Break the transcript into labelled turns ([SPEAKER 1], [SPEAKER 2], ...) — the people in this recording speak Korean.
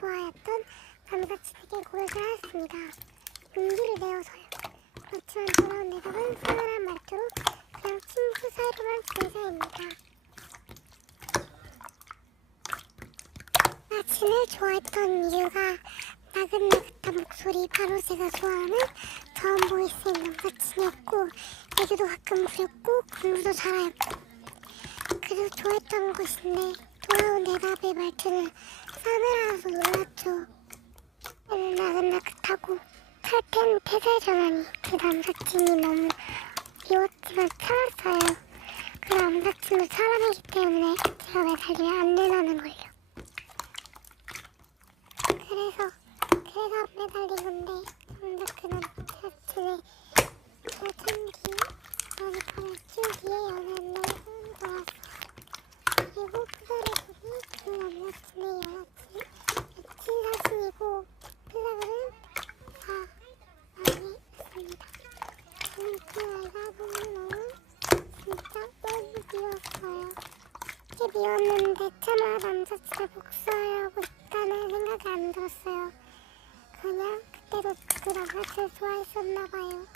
[SPEAKER 1] 사이였던 남사친에게 고백을 하였습니다. 용기를 내어서요. 그렇지만 돌아온 대답은 서늘한 말투로 그냥 친구 사이로만 지낸 사이입니다. 마친을 좋아했던 이유가 나긋나긋한 목소리 바로 제가 좋아하는 저음 보이스의 남사친이었고 애교도 가끔 부렸고 공부도 잘하였고 그래서 좋아했던 것인데 돌아온 대답의 말투는 싸늘하서 놀랐죠. 음, 나긋나긋하고 탈텐 태세 전환이 그 남사친이 너무 미웠지만 참았어요. 그 남사친도 사람이기 때문에 제가 매달리면 안 된다는 걸요. 그래서 그래서 안 매달린 건데 정작 그 남사친의 저참기 많이 밤을 쭉 뒤에 연애한 날 소문이 돌았어요. 그리고 그거를 보니 그 남사친의 여사친 여친 사진이고 플라그는 다 많이 있습니다. 저는 그 아이가 보면 너무 진짜 너무 미웠어요. 이렇게 미웠는데 차마 남사친을 복수하려고 있다는 생각이 안 들었어요. 그냥 그때도 그 남사친을 좋아했었나 봐요.